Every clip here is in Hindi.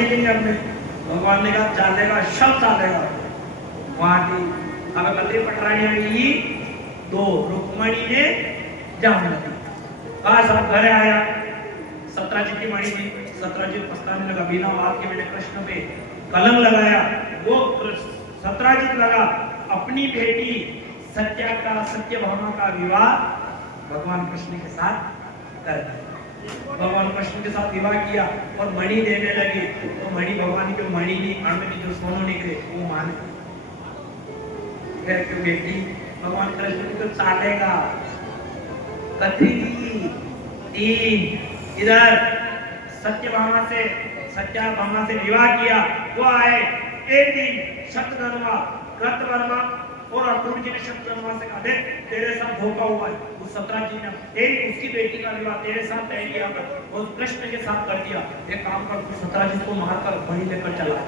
देखेंगे हमने। भगवान ने कहा चालेगा, सब चालेगा। वहां की अब बद्री पटरानी में दो रुक्मणी ने जामवती कहा सब घरे आया। सत्राजित की मणि थी। सत्राजित पछताने लगा, बिना बात के मैंने कृष्ण पे कलंक लगाया। वो सत्राजित लगा अपनी बेटी सत्या का, सत्यभामा का विवाह भगवान कृष्ण के साथ कर दिया। भगवान कृष्ण के साथ विवाह किया और मणि देने लगी। तो मणि भगवान की मणि नहीं, अन्न की जो सोनों निकले वो मान कि बेटी भगवान कृष्ण को चालेगा। कथी तीन इधर सत्यभामा से विवाह किया। वो आए एक दिन शतधर्मा कृतवर्मा और अर्जुन जी ने शतधर्मा से कहा तेरे साथ धोखा हुआ है। उस सत्राजी ने तेरी उसकी बेटी का विवाह तेरे साथ तय किया और कृष्ण के साथ कर दिया। एक काम कर, सत्राजी को मारकर मणि लेकर चला।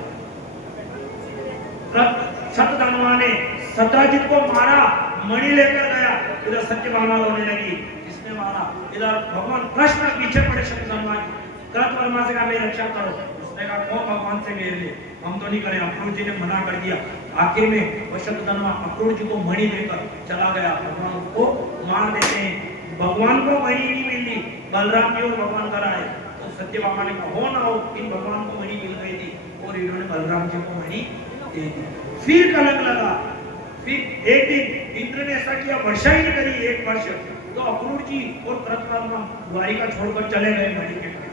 शतधर्मा ने सत्राजित को मारा, मणि लेकर गया। इधर सत्यभामा रोने लगी, किसने मारा? इधर भगवान कृष्ण पीछे पड़े शतधर्मा के। कृतवर्मा से कहा मेरी रक्षा करो। उसने कहा कौन भगवान से घेर ले, हम तो नहीं करें। अक्रूर जी ने मना कर दिया। आखिर में वो शतधर्मा अक्रूर जी को मणि देकर चला गया। भगवान को मार देते हैं। भगवान को मणि नहीं मिली। बलराम जी और भगवान घर आए तो सत्यभामा ने कहा हो ना हो, इन भगवान को मणि मिल गई थी और इन्होंने बलराम जी को मणि दे दी। फिर कलंक लगा। फिर एक दिन इंद्र ने ऐसा किया, वर्षा ही नहीं करी 1 वर्ष। तो अक्रूर जी और कृतवर्मा द्वारिका छोड़कर चले गए मणि के पास।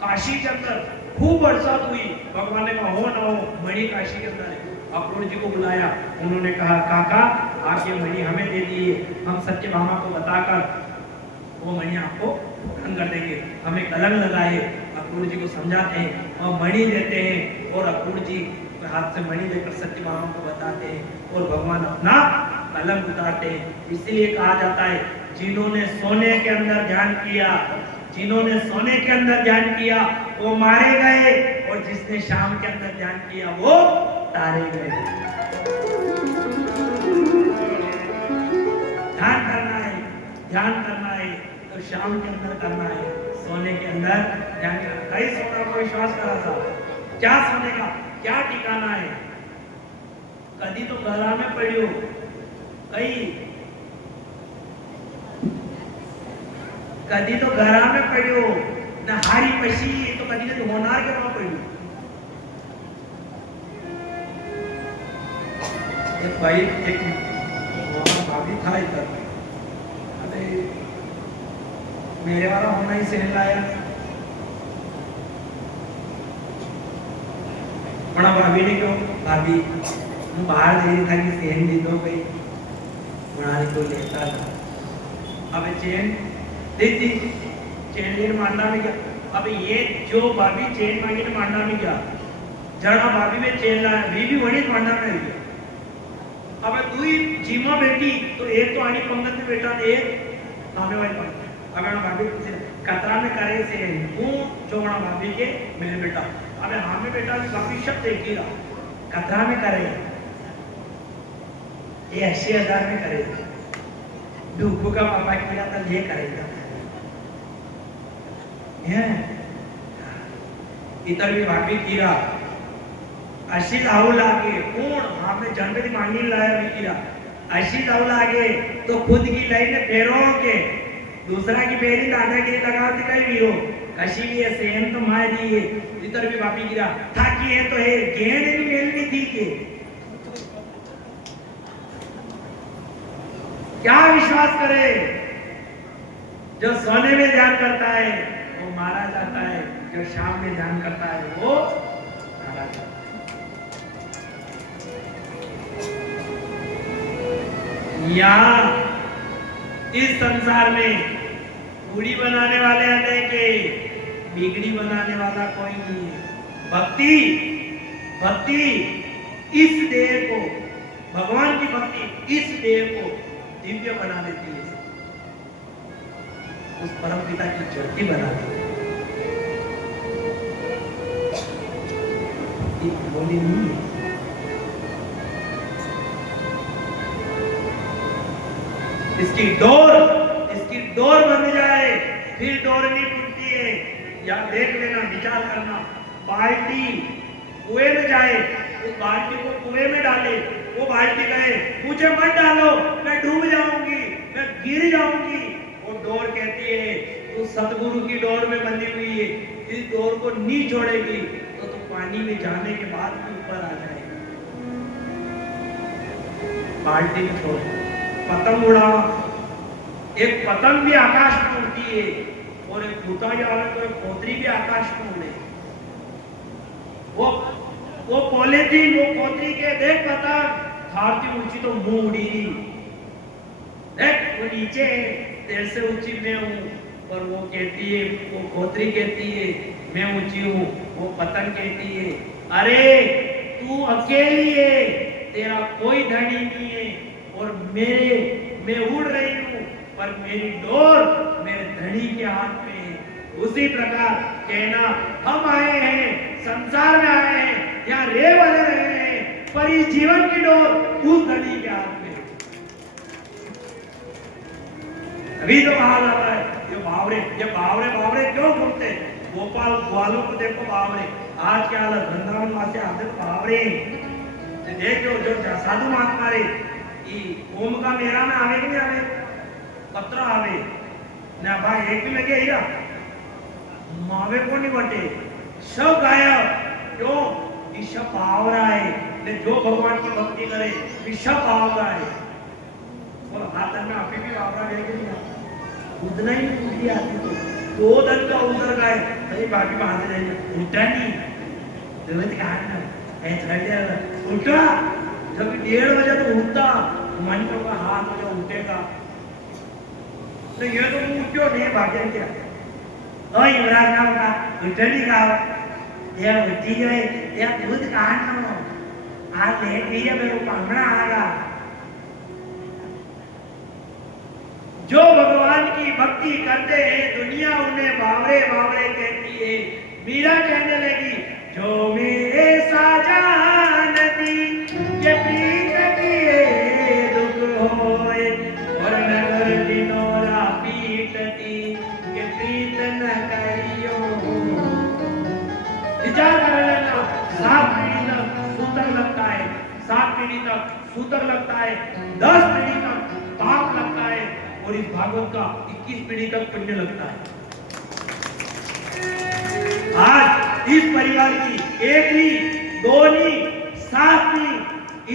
काशी के अंदर खूब बरसात हुई। भगवान ने कहा हो ना हो, मणि काशी के अंदर है। अक्रूर जी को बुलाया। उन्होंने कहा काका आप ये मणि हमें दे दिए, हम सत्यभामा को बताकर वो मणि आपको ग्रहण कर देंगे। हमें कलंक लगाए। अक्रूर जी को समझाते हैं और मणि देते हैं और अक्रूर जी हाथ से मणि देकर सत्यभामा को बताते हैं और भगवान अपना कलंक उतारते हैं। इसलिए कहा जाता है जिन्होंने सोने के अंदर ध्यान किया, जिन्होंने सोने के अंदर ध्यान किया वो मारे गए और जिसने शाम के अंदर ध्यान किया वो तारे गए। ध्यान करना है, ध्यान करना है तो शाम के अंदर करना है, सोने के अंदर ध्यान करना। कई सोना को विश्वास करा था, क्या सोने का क्या ठिकाना है? कभी तो घरा में पड़ियो, कभी तो घरा में पड़ियो न हारी पशी तो कभी तो होनार के वहां पड़ियो। एक भाई एक भाभी था इधर, अरे मेरे वाला होना ही सेल लाया। बड़ा भाभी ने क्यों भाभी बाहर दे रही था कि सेन दे दो भाई, बनाने को लेता था। अब चेन देती, चेन लेकर मांडा में गया। अब ये जो भाभी चेन मांगी तो मांडा में गया, जरा भाभी में चेन लाया, बीवी वही मांडा में गया। अब तू ही जीमा बेटी तो एक तो आनी पंगत में बेटा ने एक सामने वाली पंगत। अब भाभी कतरा में करे से हूँ जो बड़ा भाभी के मेरे बेटा। अब हाँ में बेटा भी भाभी शब्द देखी रहा, कतरा में करे ये 80,000 में करेगा, डूबू का पापा किया तो ये करेगा। इतर भी भाभी कीरा अशी धावू लागे कोण आपने जनपति मांगी लाया भी कीरा अशी धावू लागे तो खुद की लाइन में फेरो के दूसरा की फेरी दादागिरी लगाती कई वीरो कशी भी है सेम तो मार दिए। इतर भी भाभी कीरा थाकी है तो है गेंद भी मेलनी थी के क्या विश्वास करे? जो सोने में ध्यान करता है वो मारा जाता है, जो शाम में ध्यान करता है वो मारा जाता है। यहाँ इस संसार में पूरी बनाने वाले अनेके, बिगड़ी बनाने वाला कोई नहीं है। भक्ति भक्ति इस देह को, भगवान की भक्ति इस देह को दिव्य बना देती है, उस परम पिता की ज्योति बना देती है। बोली नहीं है। इसकी डोर बन जाए फिर डोर नहीं टूटती है। या देख लेना, विचार करना, बाल्टी कुएं में जाए, उस बाल्टी को कुएं में डाले, वो बाल्टी कहे मुझे मत डालो, मैं डूब जाऊंगी, मैं गिर जाऊंगी। वो डोर कहती है तू सतगुरु की डोर में बंधी हुई है, इस डोर को नहीं छोड़ेगी तो तू पानी में जाने के बाद भी ऊपर आ जाएगा। बाल्टी में छोड़, पतंग उड़ाओ, एक पतंग भी आकाश में उड़ती है और एक भूता जावे तो एक पोतरी भी आकाश में उड़े। वो पॉलिथीन, वो पोतरी के देख पतंग भारती ऊंची तो मुंह उड़ी रही, देख वो नीचे है, तेरे से ऊंची मैं हूं। और वो कहती है, वो पोतरी कहती है मैं ऊंची हूं, वो पतंग कहती है अरे तू अकेली है, तेरा कोई धनी नहीं है और मैं उड़ रही हूं पर मेरी डोर मेरे धनी के हाथ में है। उसी प्रकार कहना हम आए हैं, संसार में आए हैं, यहाँ रे बने रहे हैं, पर इस जीवन की डोर उस धनी के हाथ में है। अभी तो कहा जाता है ये बावरे क्यों घूमते? गोपाल ग्वालों को देखो बावरे, आज क्या हालत, वृंदावन वासे आते तो बावरे देखो जो साधु महात्मा रे ओम का मेरा में आवे कि नहीं आवे, पत्र आवे ना भाई एक भी लगे हीरा मावे को नहीं बटे, सब गायब। क्यों? ईशा पावरा है, ने जो भगवान की भक्ति करे ईशा पावरा है। और हाथ में अभी भी बावरा है कि नहीं, उतना ही टूटी आती तो 2 दिन का उतर गए तरी बाकी बांध रहे उठा नहीं, जरूरत क्या है उठा, जब 1:30 बजे तो उठता मन को का हाथ हो जाए उठेगा तो ये तो उठो नहीं भाग्य क्या युवराज का उठनी का ये उठी जो है ये दूध कहाँ खाओ आज लेट गई है मेरे को अंगना आएगा। जो भगवान की भक्ति करते हैं दुनिया उन्हें बावरे बावरे कहती है। मीरा कहने लगी जो मेरे साजान दी ये प्रीत किए दुख होए और नगर दिनोरा पीटती ये प्रीत न करियो। विचार कर लेना, 7 पीढ़ी तक सूतर लगता है, 7 पीढ़ी तक सूतर लगता है, 10 पीढ़ी तक पाप लगता है और इस भागवत का 21 पीढ़ी तक पुण्य लगता है। आज इस परिवार की 1 नहीं 2 नहीं 7 नहीं,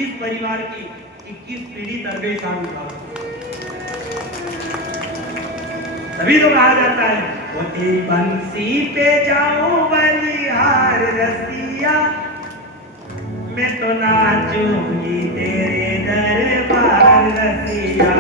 इस परिवार की 21 पीढ़ी दरवेश भागवत। तभी तो कहा जाता है वो बंसी पे जाऊं बलिहार रसिया, मैं तो नाचूंगी तेरे दरबार रसिया।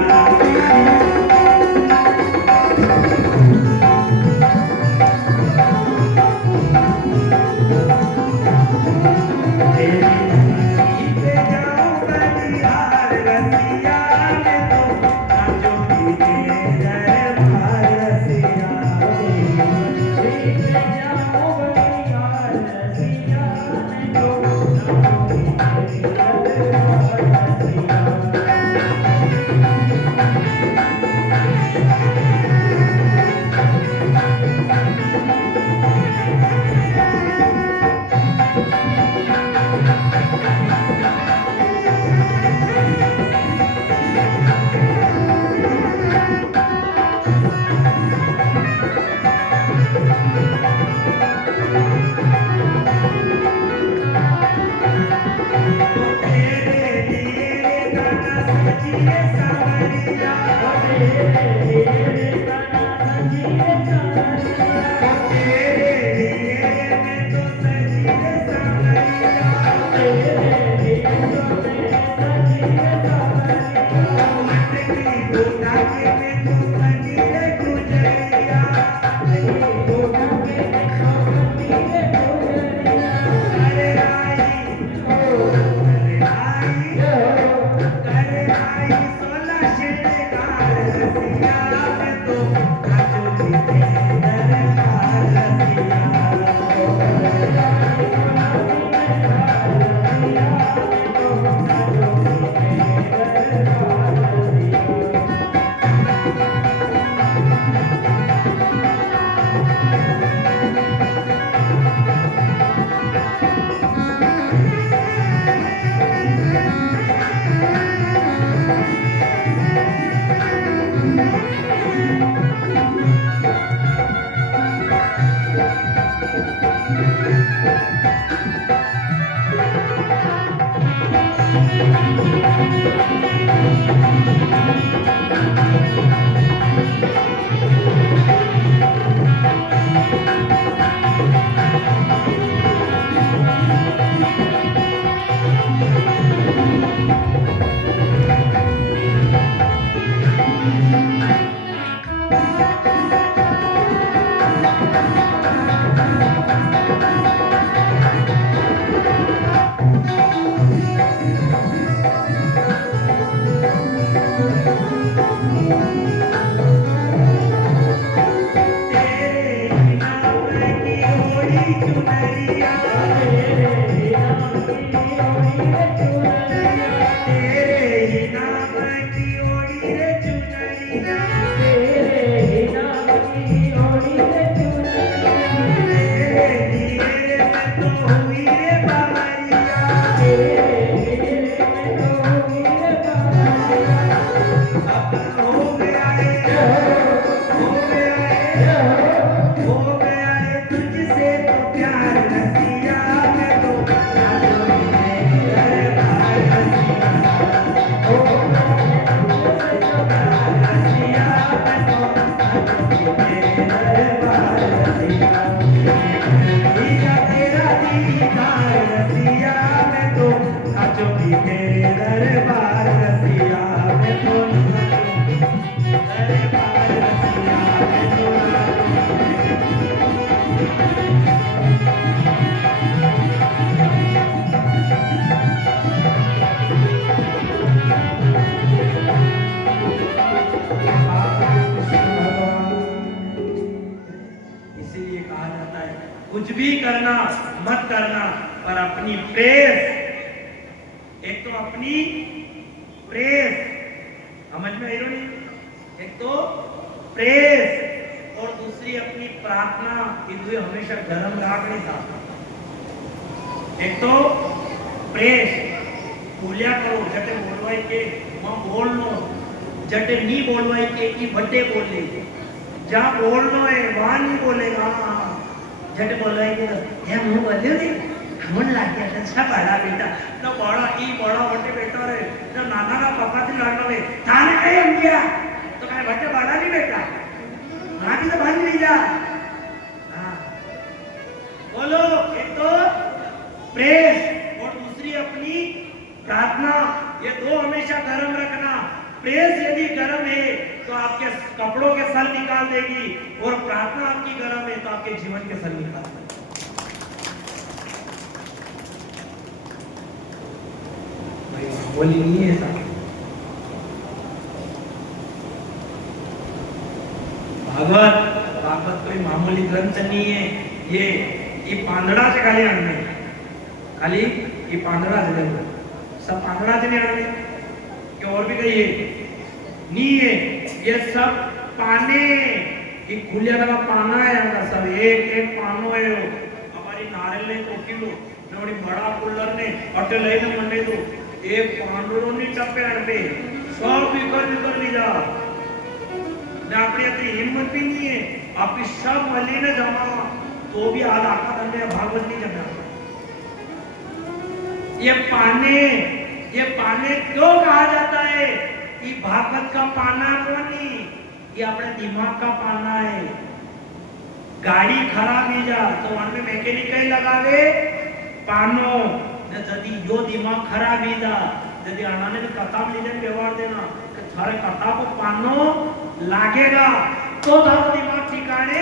कुछ भी करना मत करना पर अपनी प्रेस, एक तो अपनी प्रेस समझ में आई नहीं, एक तो प्रेस और दूसरी अपनी प्रार्थना, ये हमेशा धर्म राखने साथ। एक तो प्रेस बोलिया करो जटे बोलवाई के वहां बोल लो, जटे नहीं बोलवाई के की बड्डे बोल ले, जहां बोलना है वहां नहीं बोलेगा। जटे बोलवाई के हे मुंह बोल्यो ने मन लाग्या त छ बड़ा बेटा न बड़ा ई बड़ा बटे बेटा रे न नाना ना पापा थी लड़नो रे थाने कई हम गया तो काय बटे बड़ा नहीं बेटा ना भी तो भाई नहीं जा। हां बोलो, एक तो प्रेस और दूसरी अपनी प्रार्थना, ये दो हमेशा गर्म रखना। प्रेस यदि गर्म है तो आपके कपड़ों के सल निकाल देगी और प्रार्थना आपकी गर्म है तो आपके जीवन के सल निकाल देगी। भाई बोली नहीं है ऐसा। भागवत कोई मामूली ग्रंथ नहीं है। ये पांदड़ा से खाली आणने, खाली ये पांदड़ा से देखो, सब पांदड़ा से नहीं आणने कि और भी कहीं नहीं है। ये सब पाने, ये खुलिया का पाना है हमारा, सब एक एक पानो है। हमारी नारियल ने तो किलो नोड़ी बड़ा कुल्लर ने अटे लेने मंडे तो एक पांडुरो नहीं टपे अड़पे सब बिकर नहीं जा ना, अपनी अपनी हिम्मत भी नहीं है आपकी सब मली ने जमा तो भी आज आका धंधे भागवत नहीं जमा। ये पाने क्यों कहा जाता है? ये भागवत का पाना कोनी, ये अपने दिमाग का पाना है। गाड़ी खराब ही जा तो उनमें मैकेनिक ही लगावे पानो न, यदि यो दिमाग खराब ही जा यदि अनाने ने कताब लीने व्यवहार देना कि थारे कताब को पानो लागेगा तो थारो दिमाग ठिकाने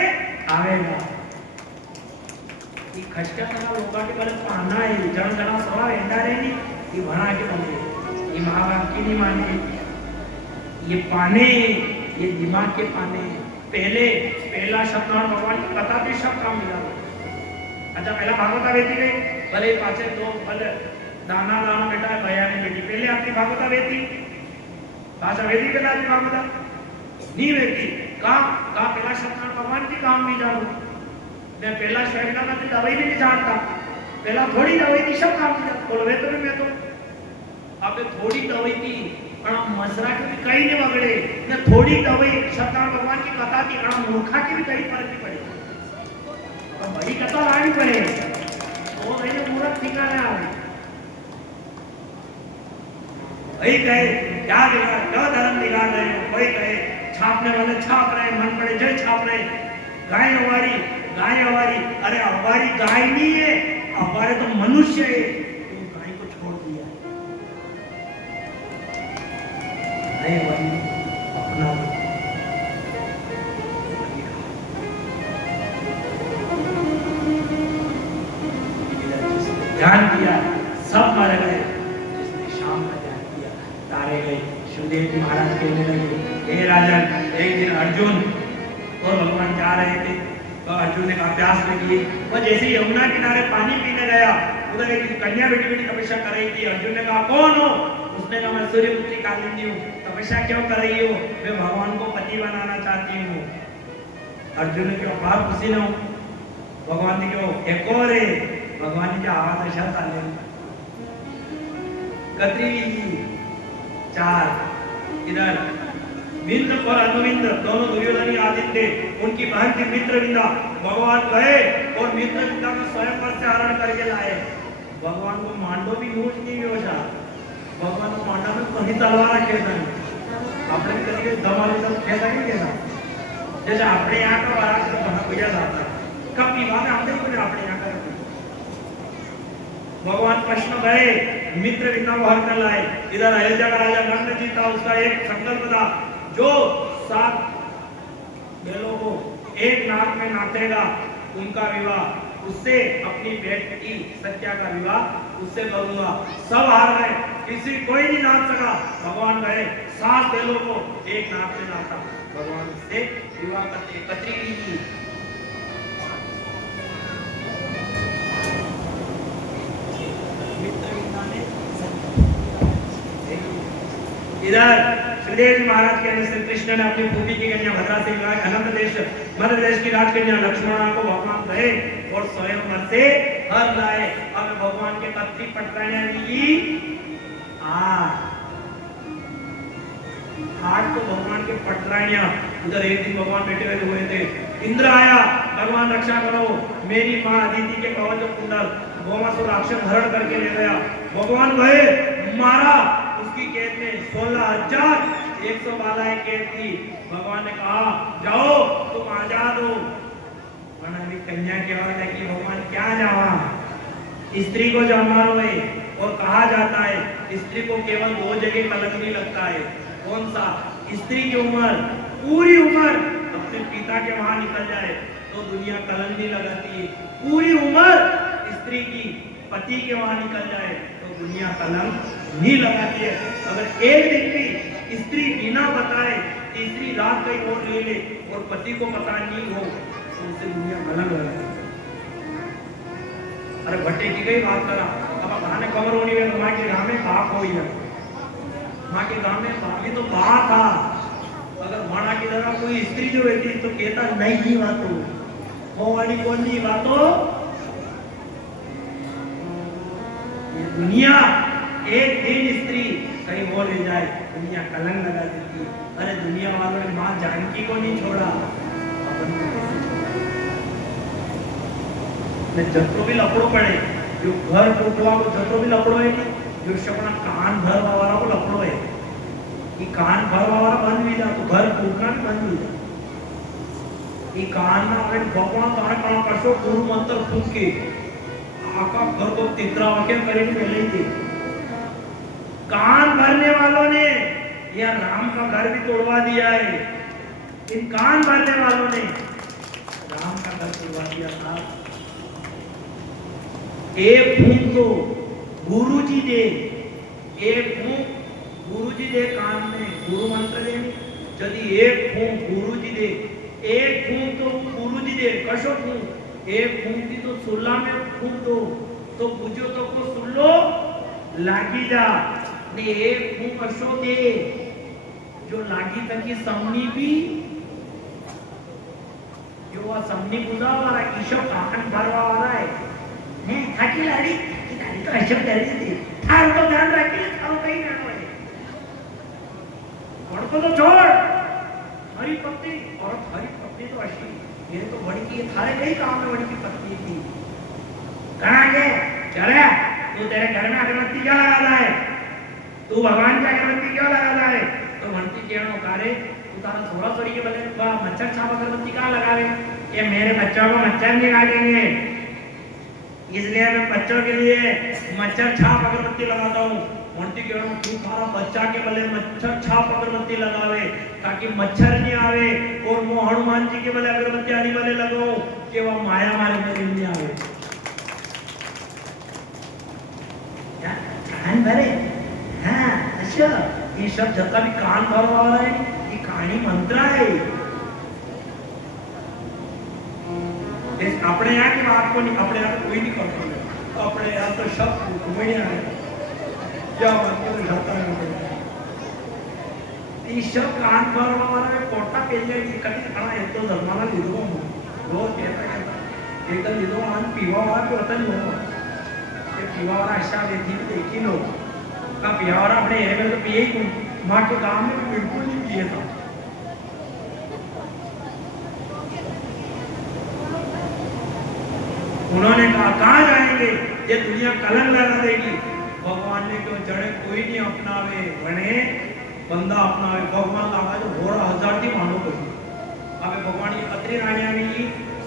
आवेगा। ये खस्ता तना लोका के बारे पाना है, जन जना सवा एंडा रे नहीं ये भणा के बंदे, ये माँ बाप की नहीं माने, ये पाने, ये दिमाग के पाने। पहला सत्यनारायण भगवान की कथा भी सब काम मिला। अच्छा पहला भागवता वेती गई भले पाचे दो भले दाना दाना बेटा भैया ने बेटी पहले आपकी भागवता वेती भाषा वेदी के लाती भागवता नहीं वेती का पहला सत्यनारायण भगवान की काम भी जानो। मैं पहला शहर में दवाई भी नहीं जानता, पहला थोड़ी दवाई थी सब काम बोलो वे तो भी मैं तो आप थोड़ी दवाई थी પણ મસરા કે કઈ ને વગડે ને થોડી દવાઈ સત્યનારાયણ ભગવાન की कथा थी मूर्खा की भी कहीं फर्क नहीं पड़ेगा। तो बड़ी कथा लानी पड़े तो मैंने मुहूर्त ठिकाने आवे वही कहे क्या बिगाड़ क्या धर्म बिगाड़ रहे हो कोई कहे छापने वाले छाप रहे मन पड़े जय छाप रहे गाय हमारी अरे हमारी गाय नहीं है हमारे तो मनुष्य है तो गाय को छोड़ दिया गाय हमारी अपना ध्यान दिया सब मर गए जिसने शाम का ध्यान किया तारे गए शिवदेव जी महाराज कहने लगे हे राजन एक दिन अर्जुन और भगवान जा रहे थे तो अर्जुन ने कहा प्यास लगी वो जैसे यमुना किनारे पानी पीने गया उधर एक कन्या बेटी बेटी तपस्या कर रही थी अर्जुन ने कहा कौन हो उसने कहा मैं सूर्यपुत्री कालिंदी हूँ तपस्या क्यों कर रही हो मैं भगवान को पति बनाना चाहती हूँ अर्जुन ने क्यों बात खुशी न हो भगवान ने क्यों एक और है भगवान ने आवाज अशा चालले कत्री चार इधर मित्र और अनुमित्र दोनों दुर्योधन आदित्य उनकी बहन थी मित्रविंदा भगवान गए और मित्रविंदा का स्वयंवर से हरण करके लाए भगवान को मांडो भी यूज नहीं होता भगवान को मांडा में कहीं तलवार कैसा नहीं आपने कभी दमाले तो कैसा नहीं कैसा जैसे अपने यहाँ का वारा से बना पूजा जाता कब विवाह में हमने कोई अपने यहाँ का भगवान कृष्ण गए मित्र विंदा को हर कर लाए इधर अयोध्या का राजा नंद जी था उसका एक संकल्प था जो 7 बैलों को एक नाक में नाचेगा उनका विवाह उससे अपनी बेटी सत्या का विवाह उससे करूंगा सब हार गए किसी कोई नहीं नाच सका भगवान गए 7 बैलों को एक नाक में नाचा भगवान से विवाह करते कत्री की इधर श्रीदेव जी महाराज के श्री कृष्ण ने अपनी फूफी की कन्या भद्रा से विवाह अनंत देश मध्य देश की राजकन्या लक्ष्मणा को भगवान गए और स्वयंवर से हर लाए अब भगवान के पत्नी पटराया की आठ तो भगवान के पटराया उधर एक दिन भगवान बैठे बैठे हुए थे इंद्र आया भगवान रक्षा करो मेरी माँ अदिति के कवच कुंडल भौमासुर राक्षस हरण करके ले गया भगवान गए मारा उसकी कैद में 16,100 बालाएं कैद थी भगवान ने कहा जाओ तुम आजाद हो वरना कन्या के बाद कि भगवान क्या जावा स्त्री को जो मारो है और कहा जाता है स्त्री को केवल 2 जगह कलंक नहीं लगता है कौन सा स्त्री की उम्र पूरी उम्र अपने पिता के वहां निकल जाए तो दुनिया कलंक नहीं लगाती है पूरी उम्र स्त्री की पति के वहां निकल जाए तो दुनिया कलंक नहीं लगाती है अगर एक दिन भी स्त्री बिना बताए तीसरी रात कहीं और ले ले और पति को पता नहीं हो तो उसे दुनिया कलंक लगाती है अरे भट्टे की गई बात करा अब खाने कमर होनी है माँ के गाँव में बाप हो माँ के गाँव में बाप तो बात था अगर माना की तरह कोई स्त्री जो रहती तो कहता नहीं बातो वो वाली कौन नहीं बातो ये दुनिया एक दिन स्त्री कहीं वो ले जाए दुनिया कलंक लगा देती अरे दुनिया वालों ने माँ जानकी को नहीं छोड़ा अपन को कैसे छोड़ा जत्रो भी लपड़ो पड़े जो घर टूटवा को जत्रो भी लपड़ो है जो अपना कान भरवा वाला को लपड़ो है कि कान भरवा वाला बंद भी जा तो घर टूटना भी बंद भी जा ये कान में अपने भगवान तारे कणा कशो गुरु मंत्र फूंक के आका घर को तितरा वाक्य करेंगे पहले ही थे कान भरने वालों ने यह राम का घर भी तोड़वा दिया है इन कान भरने वालों ने राम का घर तोड़वा दिया था एक फूंक तो गुरुजी दे एक फूंक गुरुजी दे कान में गुरु मंत्र देने यदि एक फूंक गुरुजी दे एक फूंक तो गुरुजी दे कशो फूंक एक फूंक दी तो सुल्ला में फूंक दो तो बुझो तो को सुल्लो लागी जा ने एक फूंक कशो दे जो लागी तक की समनी भी जो वह समनी बुझा वाला ईशो कान भरवा वाला है ने खाटी लाड़ी तो ऐसे कर दी थी थार को ध्यान रखिए थारो कहीं ना होए और को तो छोड़ हरी पत्नी और हरी पत्नी तो अशी ये तो बड़ी की थारे कई काम में बड़ी की पत्नी थी कहाँ के चले तू तेरे घर में अगरबत्ती क्या लगा है तू भगवान की अगरबत्ती क्यों लगा है तो म्हणती केणो कारे तू तारा छोरा छोरी के बदले मच्छर छाप अगरबत्ती कहाँ लगावे ये मेरे बच्चों को मच्छर नहीं काटेंगे इसलिए मैं बच्चों के लिए मच्छर छाप अगरबत्ती लगाता हूँ म्हणती केणो तू तारा बच्चा के बदले मच्छर छाप अगरबत्ती लगावे ताकि मच्छर नहीं आवे और मैं हनुमान जी के बदले अगरबत्ती आने वाले लगाऊं कि वह माया मारे मेरे नहीं आवे कान भरे हाँ अच्छा ये सब जता भी कान भरवा वाला है ये कहानी मंत्र है अपने यहाँ की बात को नहीं अपने यहाँ तो कोई नहीं करता अपने यहाँ तो सब घूमने आए क्या बात को जाता है ये सब कान भरवा वाला है कोटा पेले कभी खाना एक तो धर्माला लिधो रोज कहता एकदम लिधो मान पीवा वाला भी होता नहीं होगा पीवावाला ऐसा देखी देखी लो का पीवावाला अपने एरिया में तो पिए ही माँ के गांव में बिल्कुल नहीं पिए था उन्होंने कहा कहाँ जाएंगे ये दुनिया कलंक लगा देगी भगवान ने क्यों जड़े कोई नहीं अपनावे बने बंदा अपनावे भगवान लगा जो 16,000 थी मानो को अब भगवान की कतरी रानिया ने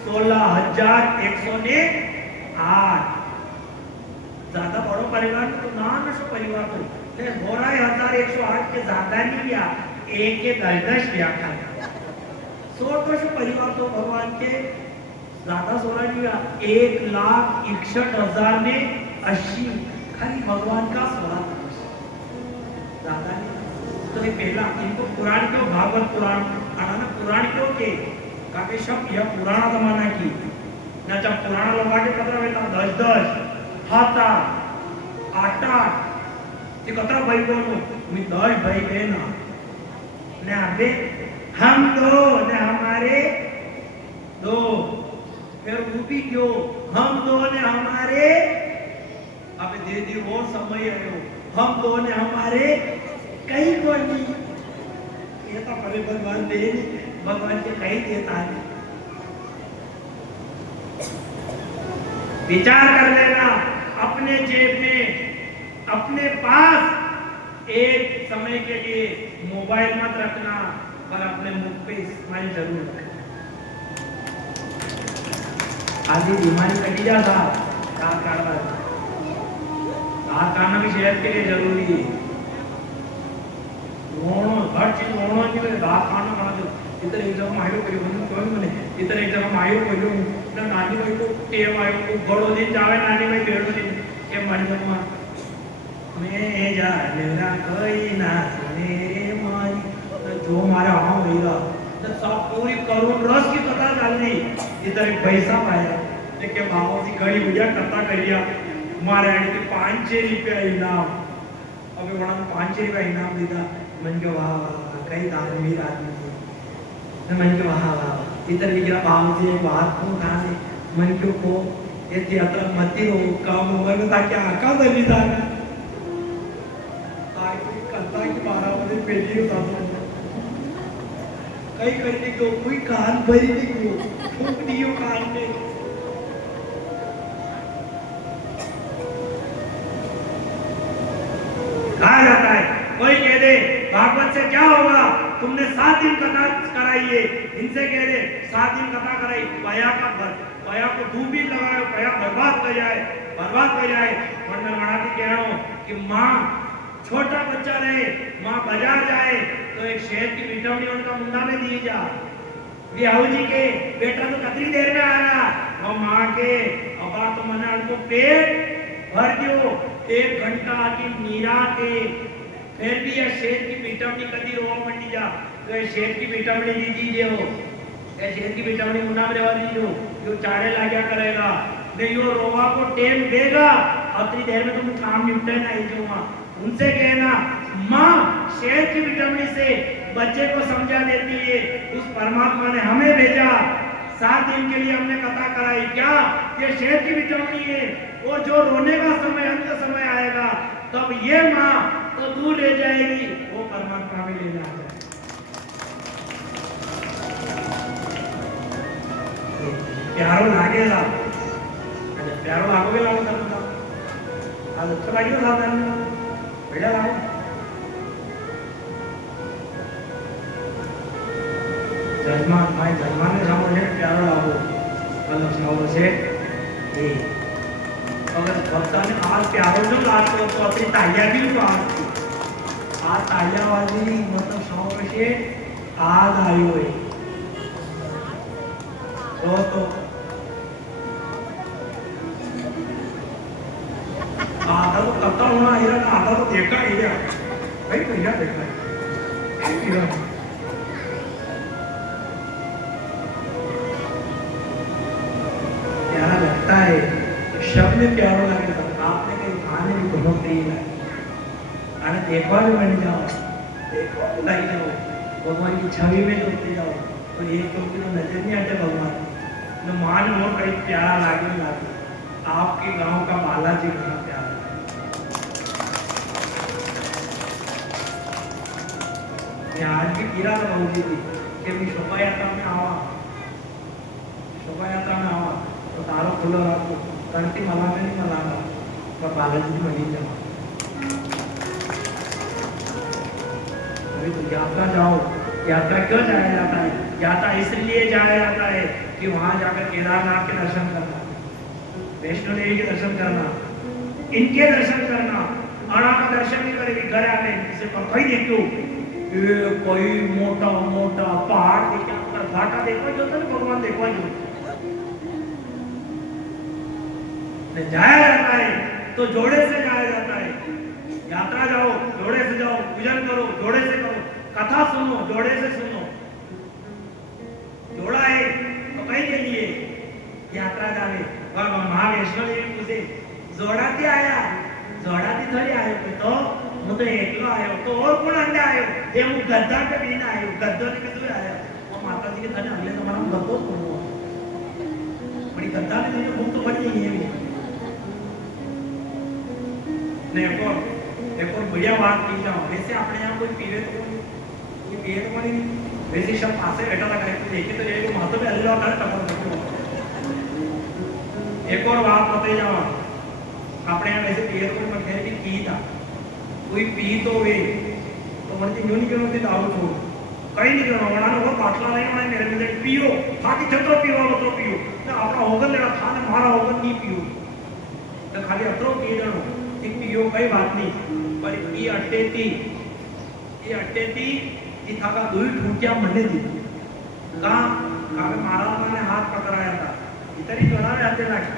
16,108 ज्यादा बड़ो परिवार तो नाम सो परिवार तो ले 16,108 के ज्यादा नहीं किया एक के 10 किया था 100 तो सो परिवार तो भगवान के ज्यादा 16 नहीं किया 1,61,000 में 80 खाली भगवान का 16 ज्यादा नहीं तो ये पहला इनको पुराण क्यों भागवत पुराण आना ना पुराण क्यों के काके सब यह पुराना जमाना की ना जब पुराना लोग आगे कतरा बेटा 10 हाता आटा ते कतरा भाई बोलो मी 10 भाई बहन ने अबे हम दो ने हमारे दो फिर रूपी क्यों हम दो ने हमारे अबे दे दी वो समय आयो हम दो ने हमारे कई को नहीं ये तो कभी भगवान दे भगवान के कहीं देता है विचार कर लेना अपने जेब में अपने पास एक समय के लिए मोबाइल मत रखना पर अपने मुख पे स्माइल जरूर रखना आधी बीमारी कटी जाता दांत काटना भी सेहत के लिए जरूरी है हर चीज रोना नहीं दांत काटना बना दो इधर एक जगह मायो कोई कोई मने इधर एक जगह मायो कोई ना नानी भाई को टेम आयो को बड़ो दिन जावे नानी भाई बेड़ो दिन के मन जमा मैं जा मेरा कोई ना मेरे मारी जो मारा हां भैया तो सब पूरी करोड़ रस की कथा चल रही इधर एक पैसा पाया के भाव की घड़ी बुझा कथा करिया मारे आने के 500 रुपया इनाम अबे वणा 500 रुपया इनाम दीदा मन के वाह कई दानवीर आदमी थे मन के वाह वाह इधर विग्रह भाव से बात को कहां मन को ये यात्रा मती हो काम मन था क्या आका दली दाना आई कथा की 12 बजे पेली होता कई करने को कोई कान भरी नहीं को फूक दियो कान में कहा जाता है कोई कह दे भागवत से क्या होगा तुमने 7 दिन कथा कराई है इनसे कह दे 7 दिन कथा कराई पया को डूबी लगाओ पया बर्बाद कर जाए वरना मराठी कह रहा हूं कि माँ छोटा बच्चा रहे माँ बाजार जाए तो एक शहद की विटामिन उनका मुंडा में दी जा बिहाऊ जी के बेटा तो कितनी देर में आया वो माँ के अबा तो मैंने उनको पेट भर दियो 1 घंटा की नीरा के फिर भी यह शेर की विटामिन कदी रोवा मंडी जा तो ये शेर की विटामिन दी दीजिए हो ये शेर की विटामिन मुंडा में रहवा दीजिए जो चारे लाग्या करेगा नहीं यो रोवा को टेम देगा उतनी देर में तुम काम निपटे ना ही जो उनसे कहना माँ शेर की विटामिन से बच्चे को समझा देती है उस परमात्मा ने हमें भेजा 7 दिन के लिए हमने कथा कराई क्या ये शेर की विटामिन है और जो रोने का समय अंत समय आएगा तब ये माँ तो दूर ले जाएगी वो परमात्मा में लेना है प्यारो लागेला અને પ્યારો આગો લાવો તમે આ લક્ષ લાગ્યો સાધારણ બેડા લાવો જન્માન ભાઈ જન્માને સામો છે પ્યારો લાવો આ લક્ષ લાવો છે એ अगर भक्ता ने आज प्यारो जो लागतो तो अपनी तालिया भी आज आ तालिया वाली मतलब शाम से आज आयो है तो आधा तो करता होना हीरा आधा तो देखा हीरा भाई भैया देखा हीरा प्यारा लगता है शब्द प्यारो लगे तो आपने कहीं खाने भी बहुत प्रिय लगे अरे देखवा भी बन जाओ देखवा भी लग जाओ भगवान की छवि में जो उतर जाओ तो ये क्योंकि तो नजर नहीं आते भगवान न मान लो कहीं प्यारा लागे लागे आपके गांव का बालाजी बड़ा प्यारा मैं आज भी कीरा था बाबू जी कि मैं शोभा यात्रा में आवा तो तारो खुला रखो करती मला में नहीं मलाना पर बालाजी बनी जाओ अभी तो यात्रा जाओ यात्रा क्यों जाया जाता है यात्रा इसलिए जाया जाता है कि वहां जाकर केदारनाथ के दर्शन करना वैष्णो देवी के दर्शन करना इनके दर्शन करना आना का दर्शन नहीं करेगी घर आने इसे पर कोई देखो ये कोई मोटा मोटा पहाड़ देखा पर घाटा देखो जो तो भगवान देखो जो जाया जाता है तो जोड़े से जाया जाता है यात्रा जाओ जोड़े से जाओ पूजन करो जोड़े से करो कथा सुनो जोड़े से सुनो जोड़ा है तो कहीं के लिए यात्रा जावे और महावैष्णो देवी पूछे जोड़ाती आया जोड़ाती थोड़ी आयो तो હું તો એકલો આવ્યો તો ઓર કોણ અંડે આવ્યો એ હું ગદ્દા पे भी ना आयो गद्दो ने किधर आया वो माता जी के थाने अगले तुम्हारा गद्दो सुनो बड़ी गद्दा ने मुझे मुक्त बनी है ने एक और बढ़िया बात की जाओ वैसे अपने यहाँ कोई पीवे तो ये पीवे तो नहीं वैसे सब पासे बैठा लगा है तो देखे तो ये माता पे अल्लाह करे टपर एक और बात बताई जाओ अपने यहाँ वैसे पीवे तो मत है कि पी था कोई पी तो वे तो मन की यूं नहीं करो कि दारू छोड़ कहीं नहीं करो वरना वो बाटला नहीं होना मेरे में पियो बाकी जतरो पियो तो पियो ना अपना होगन लेना खाने मारा होगन नहीं पियो तो खाली अतरो पी देनो एक पियो कई बात नहीं पर ये अट्टे थी ये थाका दूर ठूटिया मने थी कहाँ कावे महाराज ने हाथ पकड़ाया था इतनी तो ना आते लगे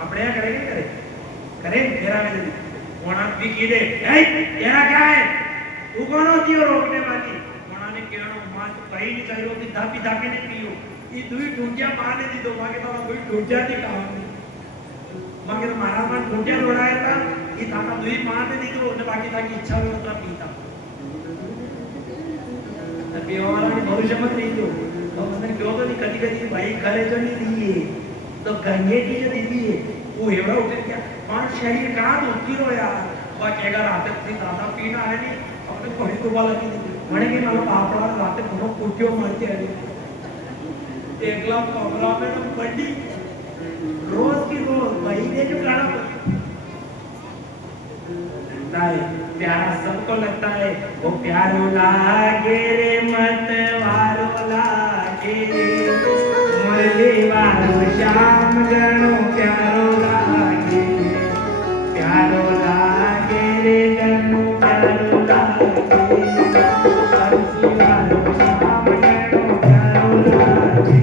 अपने यहाँ करेंगे करे मेरा में दे वहां भी कीदे ए तेरा क्या है तू कौन होती हो रोकने वाली वहां ने कहनो मां तो कहीं नहीं चाहिए कि धापी धापी नहीं पियो ये दुई ठूटिया मारने दी दो मां के तो कोई ठूटिया नहीं कहा मां के महाराज ने ठूटिया लोड़ाया था ये थाका दुई मारने दी दो ने बाकी था की इच्छा में उतना पीता तभी वाला ने भविष्य मत नहीं दो तो मैंने क्यों तो नहीं कदी भाई घरे जो नहीं दिए तो गंगे की जो दी है वो एवढा उठे क्या पण शरीर का दुखी हो यार और केगा राते थी दादा पीना है नहीं अपने कोई तो वाला की म्हणे की मला पापड़ा राते कोनो कुटियो मरते है एकला कमरा में तो बड़ी रोज की रोज महीने जो गाना लगता है प्यारा सबको लगता है वो प्यारो लागे रे मत वारो लागे मुरली वारो श्याम गणो प्यारो लागे प्यारो लागे रे गणो प्यारो लागे तुलसी वारो श्याम गणो प्यारो लागे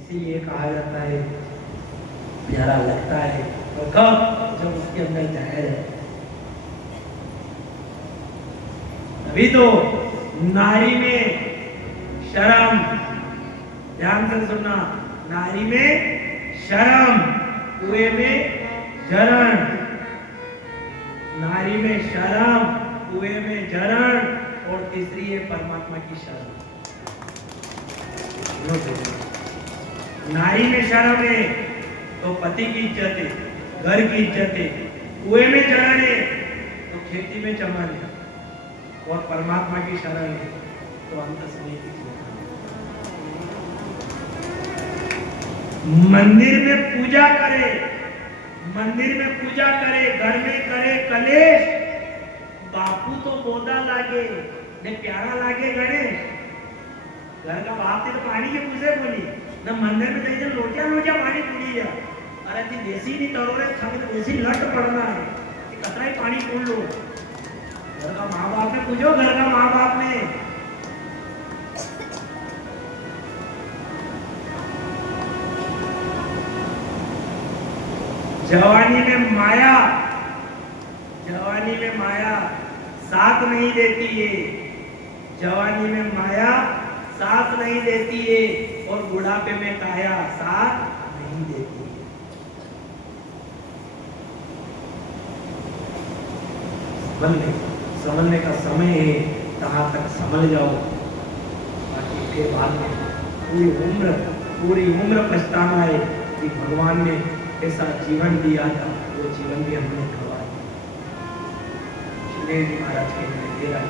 इसीलिए कहा जाता है प्यारा लगता है और कब जब उसके अंदर जहर है। अभी तो नारी में शर्म, ध्यान से सुनना, नारी में शर्म, कुएं में जरण, नारी में शर्म, कुएं में जरण, और तीसरी है परमात्मा की शरण। नारी में शर्म है तो पति की इज्जत है, घर की इज्जत है, कुएं में जरण है तो खेती में चमन है, और परमात्मा की शरण है तो अंत समय की जीवन। मंदिर में पूजा करे, मंदिर में पूजा करे, घर में करे कलेश, बापू तो बोदा लागे ने प्यारा लागे गणेश। घर का बाप ने तो पानी के पूछे बोली न, मंदिर में जाइए लोटिया लोटिया पानी पूरी जा, अरे थी देसी नहीं तरोरे खाने तो देसी लट पड़ना है कि कतरा ही पानी पूछ लो। घर का माँ बाप ने पूछो, घर का माँ बाप ने जवानी में माया, जवानी में माया साथ नहीं देती है, जवानी में माया साथ नहीं देती है, और बुढ़ापे में काया साथ नहीं देती है। संभलने का समय है, तहां तक संभल जाओ, बाकी के बाद में पूरी उम्र पछताना है कि भगवान ने ऐसा जीवन दिया था, वो जीवन भी हमने गवा दिया। महाराज के दे रहा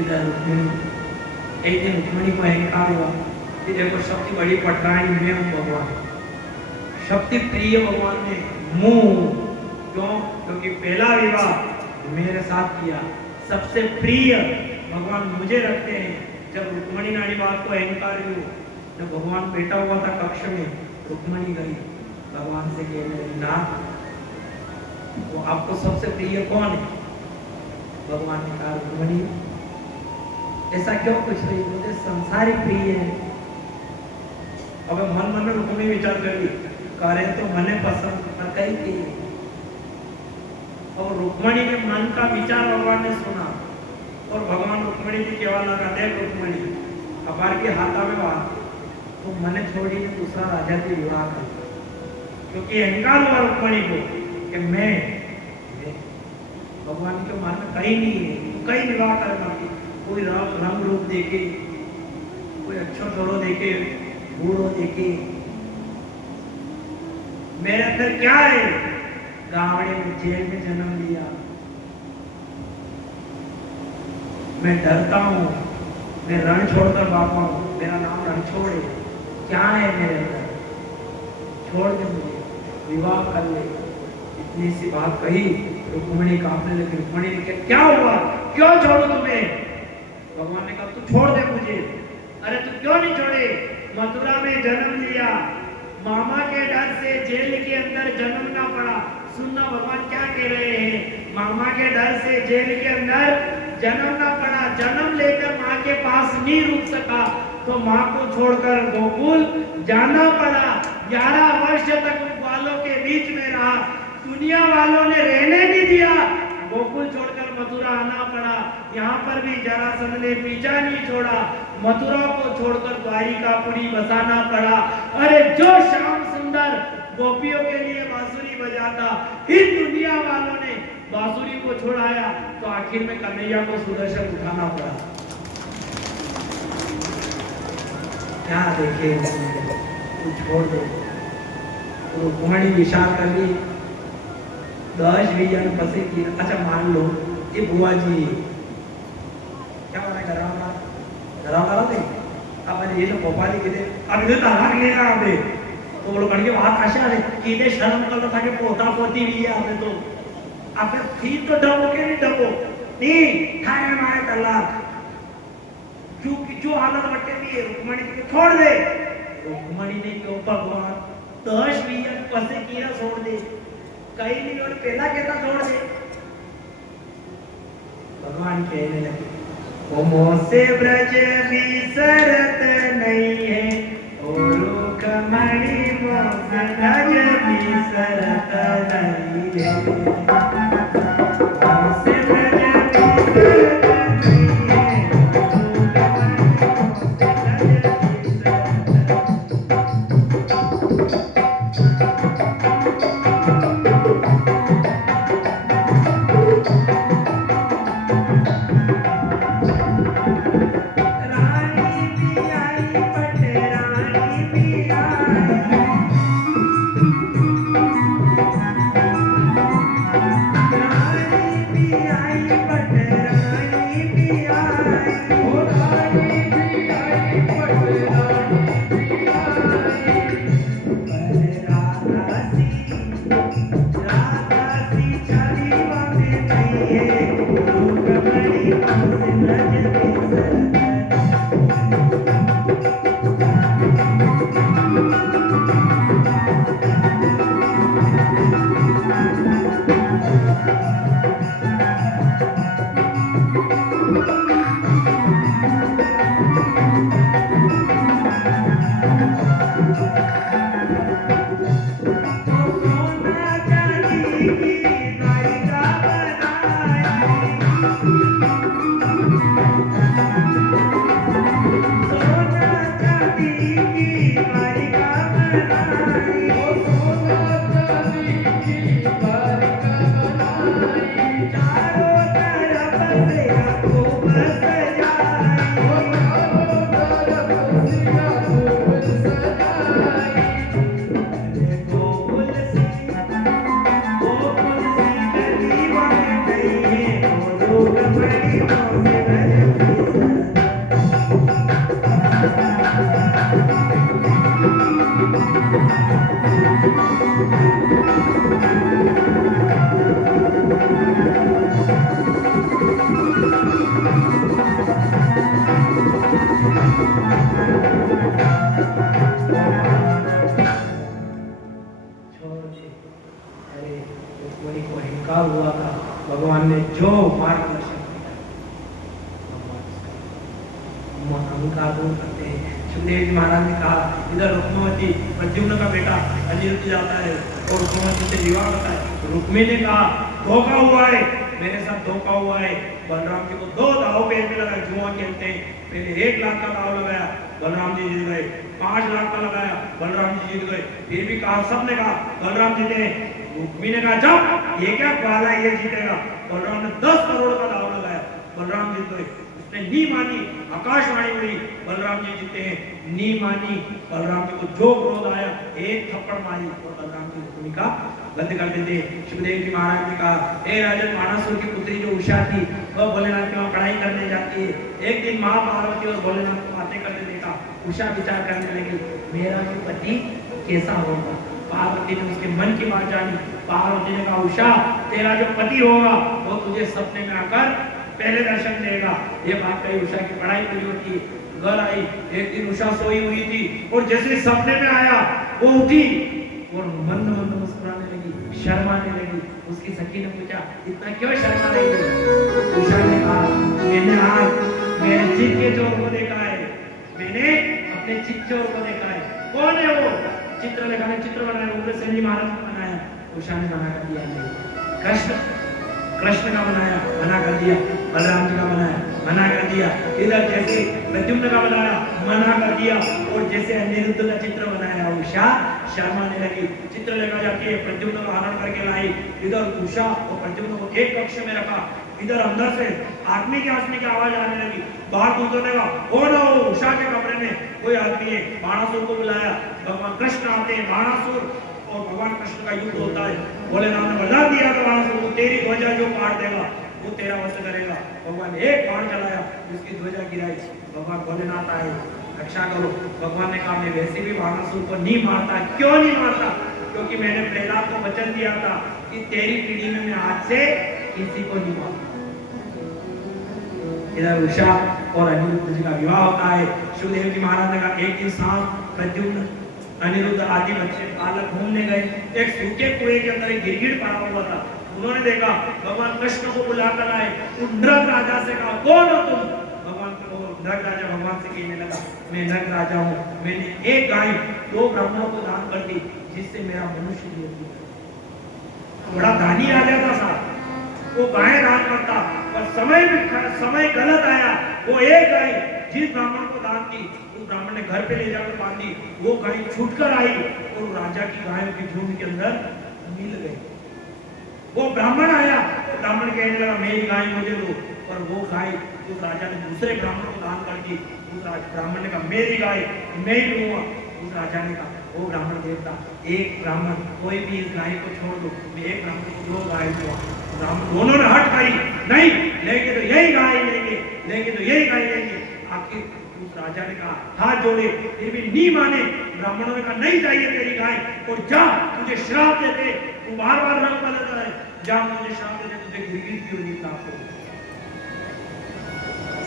इधर रुक्मिणी, एक दिन रुक्मिणी को अहंकार हुआ कि देखो शक्ति बड़ी पटरानी, मैं हूँ भगवान, शक्ति प्रिय भगवान ने मुंह, क्यों? क्योंकि पहला विवाह मेरे साथ किया, सबसे प्रिय भगवान मुझे रखते हैं। जब रुक्मिणी नारी बात को अहंकार हुई, जब भगवान बैठा हुआ था कक्ष में, रुक्मिणी गई भगवान से कहने, नाथ वो आपको सबसे प्रिय कौन है? भगवान ने कहा, रुक्मिणी ऐसा क्यों पूछ रही, मुझे संसारी प्रिय है। अब मन में रुक्मिणी विचार कर ली, करे तो मने पसंद न कही थी। और रुक्मिणी के मन का विचार भगवान ने सुना, और भगवान रुक्मिणी जी केवल लगा, देख रुक्मिणी अपार के हाथा में बात तो मने छोड़ीने दूसरा राजा से विवाह कर, क्योंकि अहंकार हुआ रुक्मणी को कि मैं भगवान के मन में कहीं नहीं है, तू कहीं विवाह कर मांगी, कोई रंग रूप देखे, कोई अच्छा छोरो देखे, बूढ़ो देखे, मेरे अंदर क्या है? गावड़े में जेल में जन्म लिया, मैं डरता हूँ, मैं रण छोड़कर भागा हूँ, मेरा नाम रणछोड़ है, क्या है मेरे अंदर? छोड़ दे मुझे, विवाह कर ले। इतनी सी बात कही, रुक्मिणी कांपने लगी। रुक्मिणी ने कहा क्या हुआ, क्यों छोड़ू तुम्हें? भगवान ने कहा तू छोड़ दे मुझे। अरे तू क्यों नहीं छोड़े? मथुरा में जन्म लिया, मामा के डर से जेल के अंदर जन्म ना पड़ा। सुनना भगवान क्या कह रहे हैं, मामा के डर से जेल के अंदर जन्म ना पड़ा, जन्म लेकर माँ के पास नहीं रुक सका तो माँ को छोड़कर गोकुल जाना पड़ा। 11 वर्ष तक उन ग्वालों के बीच में रहा, दुनिया वालों ने रहने नहीं दिया, गोकुल छोड़कर मथुरा आना पड़ा। यहाँ पर भी जरासंध ने पीछा नहीं छोड़ा, मथुरा को छोड़कर द्वारिकापुरी बसाना पड़ा। अरे जो श्याम सुंदर गोपियों के लिए बांसुरी बजाता, इन दुनिया वालों ने बांसुरी को छुड़ाया तो आखिर में कन्हैया को सुदर्शन उठाना पड़ा। क्या देखे, तू छोड़ दे। तो रुक्मिणी विचार कर ली, 10-20 जन फंसे की। अच्छा मान लो ये बुआ जी क्या माना घरा थे, अब ये तो भोपाली किते अब इधर तलाक लेना अबे तो वो लोग के बात आशा है कि इधर शर्म करता था कि पोता पोती भी है आपने तो आपने थी तो डबो के नहीं डबो नहीं खाए हमारे तलाक जो हालत बटे भी है। रुक्मिणी को छोड़ दे। रुक्मिणी ने क्यों भगवान 10-20 जन फंसे किया छोड़ दे, कहीं नहीं और पहला कहता छोड़ दे। भगवान कहने लगे ओ मोसे ब्रज बिसरत नहीं है, ओ रुक्मिणी मोसे ब्रज बिसरत नहीं है, मोसे ब्रज बिसरत नहीं है, हुआ था। भगवान ने जो मार्गदर्शन किया अहंकार दूर करते हैं। सुखदेव जी महाराज ने कहा इधर रुक्मवती प्रद्युम्न का बेटा अनिरुद्ध जाता है और रुक्मवती से विवाह करता है। रुक्मिणी ने कहा धोखा हुआ है, मेरे साथ धोखा हुआ है। बलराम जी को 2 दाव पेड़ में लगा, जुआ खेलते हैं पहले 1 लाख का दाव लगाया, बलराम जी जीत गए। 5 लाख का लगाया, बलराम जी जीत गए। फिर भी कहा, सबने कहा बलराम जीते। रुक्मी ने कहा जब ये क्या वाला ये जीतेगा। बलराम ने 10 करोड़ का दाव लगाया, बलराम जीत गए। उसने नी मानी, आकाशवाणी हुई, बलराम जी जीते हैं। नी मानी, बलराम जी को जो क्रोध आया, एक थप्पड़ मारी और बलराम जी रुक्मी का बंद कर देते। सुखदेव जी महाराज ने कहा, हे राजन, मानसुर की पुत्री जो उषा थी वह भोलेनाथ के वहां पढ़ाई करने जाती है। एक दिन माँ पार्वती और भोलेनाथ को बातें करते देखा। उषा विचार करने लगी, मेरा जो पति कैसा होगा। पार्वती ने उसके मन की बात जानी। पार्वती ने कहा, उषा, तेरा जो पति होगा वो तुझे सपने में आकर पहले दर्शन देगा। ये बात कही, उषा की पढ़ाई पूरी होती, घर आई। एक दिन उषा सोई हुई थी और जैसे सपने में आया वो उठी और मंद मंद मुस्कुराने लगी, शर्माने लगी। उसकी सखी ने पूछा, इतना क्यों शर्मा रही है। उषा ने कहा, मैंने आज मेरे चित्त के चोर को देखा है, मैंने अपने चित्त चोर को देखा है। कौन है वो। चित्रलेखा ने चित्र बनाया, उग्रसेन जी महाराज को बनाया। उषा ने मना कर दिया, नहीं। कृष्ण का बनाया, मना कर दिया। बलराम जी का बनाया, मना कर दिया। इधर जैसे प्रद्युम्न का बनाया, मना कर दिया। और जैसे अनिरुद्ध का चित्र बनाया, उषा शर्माने लगी। चित्रलेखा जाके प्रद्युम्न का हरण करके लाई। इधर उषा और प्रद्युम्न को एक कक्ष में रखा। इधर अंदर से आदमी के हंसने की आवाज आने लगी। बाहर दूसरे ने कहा, कौन है वो। उषा के कमरे में कोई आदमी है। बाणासुर को बुलाया। भगवान कृष्ण आते हैं। बाणासुर और भगवान कृष्ण का युद्ध होता है। भोलेनाथ ने वरदान दिया तो बाणासुर को, तेरी ध्वजा जो काट देगा वो तेरा वध करेगा। भगवान ने एक बाण चलाया, उसकी ध्वजा गिराई। भगवान भोलेनाथ आए, रक्षा करो। भगवान ने कहा, मैं वैसे भी बाणासुर को नहीं मारता। क्यों नहीं मारता। क्योंकि मैंने प्रहलाद को वचन दिया था कि तेरी पीढ़ी में मैं आज से किसी को नहीं मारता। इधर उषा और अनिरुद्ध जी का विवाह होता है। सुखदेव जी महाराज ने कहा, एक दिन सांप, प्रद्युम्न, अनिरुद्ध आदि बच्चे बालक घूमने गए। एक सूखे कुएं के अंदर एक गिरगिट पड़ा हुआ था। उन्होंने देखा, भगवान कृष्ण को बुलाकर आए। नृग राजा से कहा, कौन हो तुम। भगवान को नृग राजा भगवान से कहने लगा, मैं नृग राजा हूँ। मैंने एक गाय 2 ब्राह्मणों को दान कर दी, जिससे मेरा मनुष्य जीवन हुआ। बड़ा दानी राजा था साहब। वो गाय दान करता, पर समय गलत आया। वो एक गाय जिस ब्राह्मण को दान की, उस ब्राह्मण ने घर पे ले जाकर बांधी। वो गाय छूटकर आई और राजा की गायों के झुंड के अंदर मिल गई। वो ब्राह्मण आया, ब्राह्मण कहने लगा, मेरी गाय मुझे दो। पर वो गाय जो राजा ने दूसरे ब्राह्मण को दान कर दी, उस ब्राह्मण ने कहा, मेरी गाय मैं ही दूंगा। उस राजा ने कहा, वो ब्राह्मण देवता, एक ब्राह्मण कोई भी इस गाय को छोड़ दो, मैं एक ब्राह्मण को 2 गाय दूंगा। ब्राह्मण दोनों ने हट करी, नहीं लेंगे तो यही गाय लेंगे, लेंगे तो यही गाय लेंगे। आखिर उस राजा ने कहा, हाथ जोड़े, फिर भी नहीं माने। ब्राह्मणों ने कहा, नहीं चाहिए तेरी गाय, और जा, तुझे श्राप देते, तू बार बार रंग बदलता है, जा मुझे श्राप देते, तुझे गिरगिट क्यों नहीं प्राप्त हो।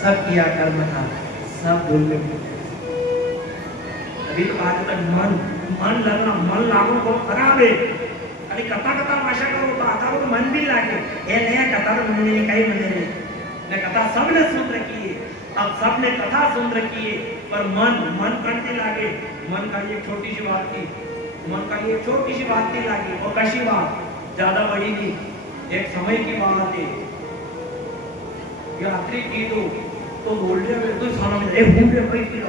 सब किया कर्म था, सब भूल गए। अभी तो आज तक मन लगना, मन लागू को खराब है। अरे कथा भाषा करो तो आता तो मन भी लागे। ये नया कथा तो मन में कई मजे नहीं, न कथा सबने सुन रखी है, अब सबने कथा सुन रखी है, पर मन करने लागे। मन का ये छोटी सी बात थी, मन का ये छोटी सी बात थी लागी, और कशी बात ज्यादा बड़ी नहीं। एक समय की बात है, यात्री की तो बोल रहे तो सामने में एक घूम रहे कोई फिर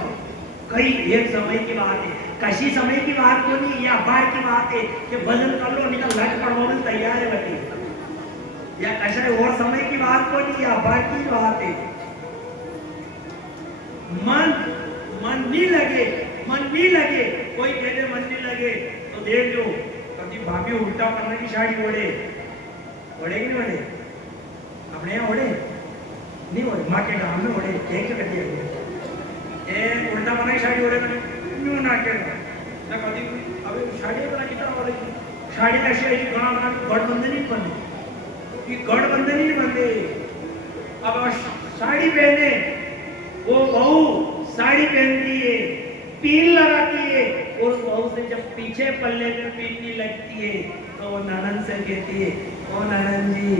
कई एक समय की बात है। कशी समय की बात क्यों नहीं, या बात की बात है कि भजन कर लो, निकल लट पड़वाने तैयार है बटी, या कशा और समय की बात क्यों नहीं, या बात की बात है। मन नहीं लगे, कोई कहते मन नहीं लगे तो देख लो, कभी भाभी उल्टा करने की साड़ी ओढ़े कि नहीं ओढ़े, अपने यहाँ ओढ़े नहीं ओढ़े, माँ के गाँव में ओढ़े, एक कर दिया उल्टा बनाई साड़ी ओढ़े क्यों ना के ना कभी अबे साड़ी बना कितना ओढ़े, साड़ी ऐसे ही गठबंधन नहीं बने, ये गठबंधन नहीं बनते। अब साड़ी पहने, वो बहू साड़ी पहनती है, पीन लगाती है, और उस बहू से जब पीछे पल्ले में पीननी लगती है तो वो ननद से कहती है, ओ ननद जी,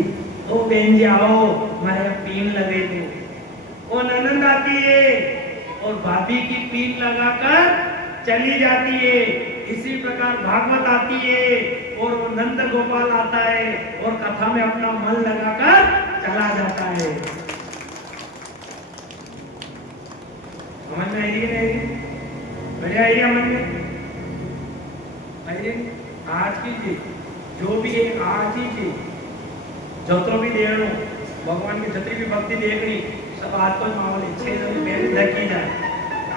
ओ बहन जी आओ हमारे पीन लगे तो। वो ननद आती है और भाभी की पीन लगाकर चली जाती है। इसी प्रकार भागवत आती है और वो नंद गोपाल आता है और कथा में अपना मन लगाकर चला जाता है। समझ में आई है नहीं? बढ़िया आइडिया समझ में आइए। आज की चीज जो भी है आज ही चीज जो तो भी दे रहा भगवान की जितनी भी भक्ति देख रही सब आज को माहौल 6 दिन पहले लगी जाए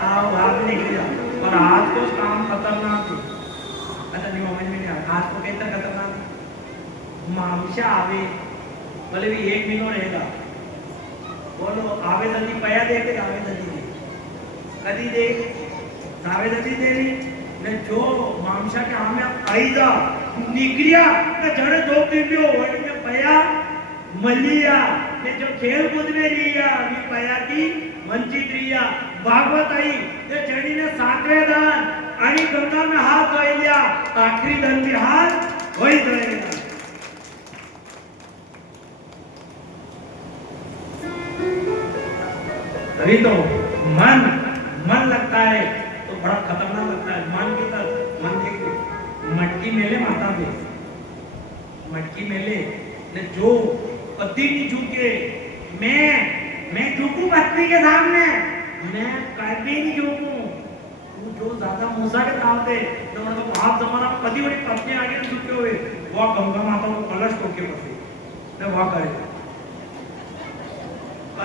आओ भाग निकल जाओ और आज को काम खतरनाक है। अच्छा नहीं समझ में नहीं आ आज को कहता खतरनाक है मामशा आवे भले भी 1 महीनो रहेगा बोलो आवे जल्दी पया दे के आवे जल्दी कदी दे आवे जल्दी दे ने जो मामशा के आमे आईदा निकलिया ने जड़े 2-3 भी होने में पया मलिया ने जो खेल कूद में लिया भी पया थी वंचित रिया भागवत आई ने जड़ी ने 7वें दान आणि गंगा में हाथ धोई लिया आखिरी दान में हाथ वही धोएगा। अभी तो मन लगता है तो बड़ा खतरनाक लगता है मन की तरफ मन देखो मटकी मेले माता पे मटकी मेले ने जो कभी नहीं झुके मैं झुकू पत्नी के सामने मैं कभी नहीं झुकू तू जो ज्यादा मूसा के दाव दे तो मतलब आप जमाना कभी बड़ी पत्नी आगे नहीं झुके हुए वो गंगा माता को कलश टोके बसे ने वो करे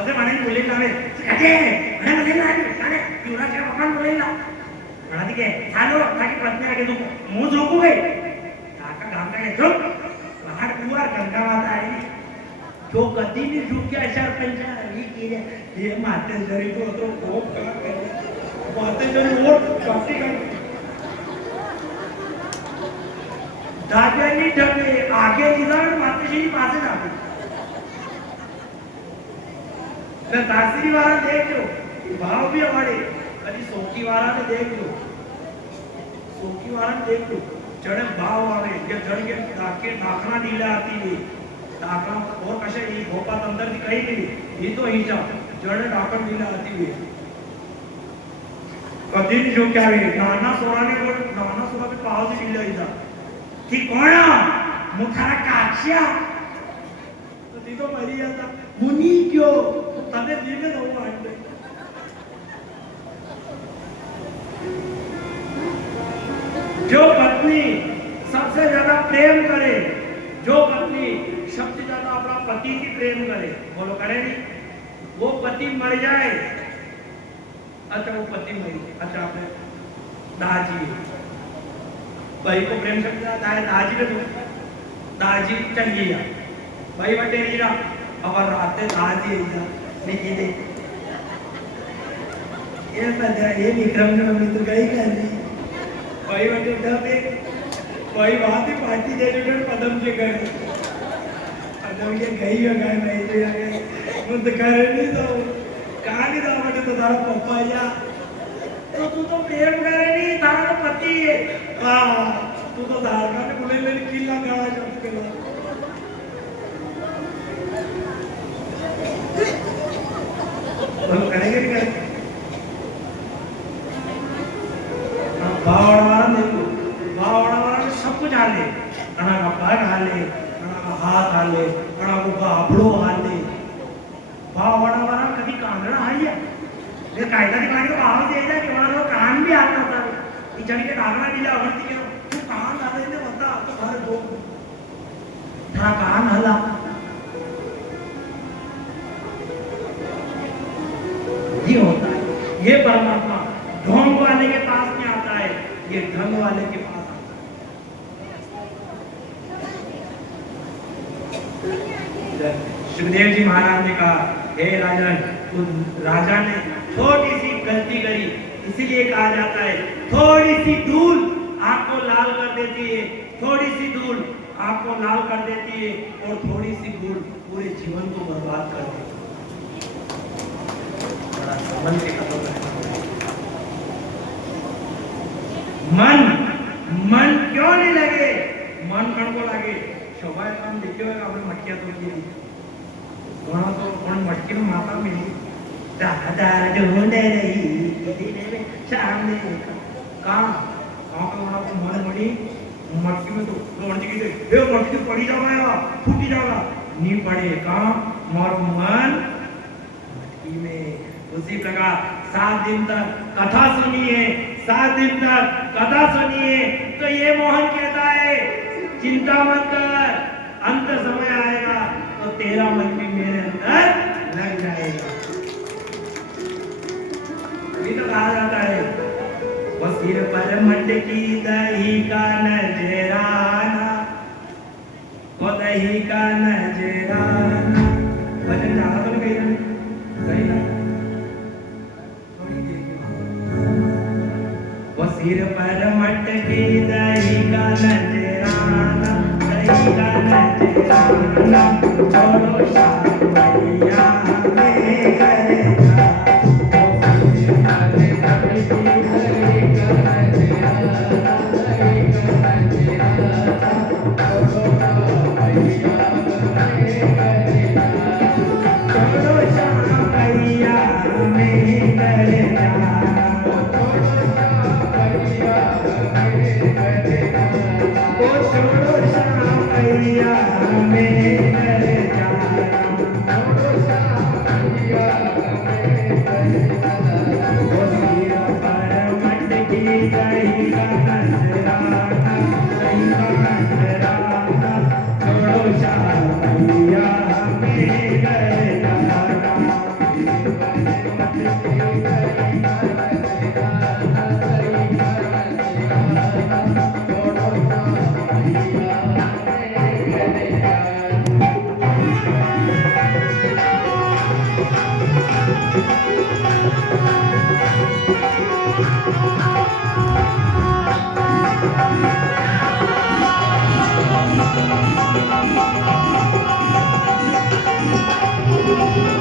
असे म्हणे बोले कावे अरे म्हणे म्हणे ना युवराज के भगवान बोलेला म्हणा ठीक आहे चालो ताकि पत्नी आगे झुकू मुंह झुकू गई काका गांगा के झुक बाहर पूरा गंगा माता आई जो कधी नहीं झुके अशा पंचायत केले हे माते जरी तो खूप का करे माते जरी और काटी कर दादानी डबे आगे निधान माते जी पासे जाते मैं दासरी वाला देख लो भाव भी हमारे कभी सोकी वाला ने देख लो सोकी वाला ने देख लो जड़े भाव आवे ये जड़ के डाके डाकना ढीला आती है डाकना और कशे ये भोपा अंदर दिखाई नहीं ये तो ही जा जड़े डाकन ढीला आती है कभी जो क्या है नाना सोराने को नाना सोरा पे पाव से ढीला ही जा ठीक कोणा मुखारा काचिया तो ती तो मरी जाता मुनी क्यों तने दीने दो आंटे जो पत्नी सबसे ज्यादा प्रेम करे जो पत्नी सबसे ज्यादा अपना पति की प्रेम करे बोलो करे नहीं वो पति मर जाए अच्छा वो पति मर अच्छा आपने दाजी भाई को प्रेम करते हैं दाजी पे दाजी चंगी भाई बटे रीरा अब रात दाजी नहीं दे ये पता ये विक्रम का मित्र गई कर भाई बटे डबे भाई बात ही पार्टी दे जो पदम से कर पदम के गई हो गए मैं तो आ गए मुझे करे नहीं तो कहां नहीं था बटे तो तारा पप्पा या तो तू तो प्रेम करे नहीं तारा तो पति है हां तू तो धारणा ने बोले ले किला गाड़ा जब के बोलो करेंगे नहीं करेंगे भावड़ा सब कुछ हाले कणा का पैर हाले कणा का हाथ हाले कणा को बाबड़ो हाले भावड़ा कभी कांगड़ा हाई है ये कायदा दिखाने को भाव दे जाए कि वहां कान भी आता था ये जड़ी के कांगड़ा दिला अगरती के तू कान हाले ने बता तो घर दो था कान हला ये होता है ये परमात्मा ढोंग वाले के पास में आता है ये ढंग वाले के पास आता है। सुखदेव जी महाराज ने कहा हे राजन राजा ने छोटी सी गलती करी इसीलिए कहा जाता है थोड़ी सी धूल आंख को लाल कर देती है थोड़ी सी धूल आंख को लाल कर देती है और थोड़ी सी धूल पूरे जीवन को बर्बाद कर देती है। मन क्यों नहीं लगे मन कण को लगे शोभा काम देखे हुए आपने मटकिया तो की वहां तो कौन मटकी में माता मिली दादा ढूंढ रही सामने कहाँ पे वहां को मन मड़ी मटकी में तो कौन जी की ए मटकी पड़ी जाएगा फूटी जाएगा नहीं पड़े कहाँ मोर मन मटकी में उसी प्रकार 7 दिन तक कथा सुनिए, 7 दिन तक कथा सुनिए। तो ये मोहन कहता है चिंता मत कर, अंत समय आएगा तो तेरा मन भी मेरे अंदर लग जाएगा। अभी तो कहा जाता है वो सिर पर मटकी दही का नजराना, वो दही का नजराना। भजन ज्यादा तो नहीं कही ना, थोड़ी देर की बात। वो सिर पर मटकी दही का नजराना, दही का नजराना, छोड़ो शामैया में करेगा। Thank you.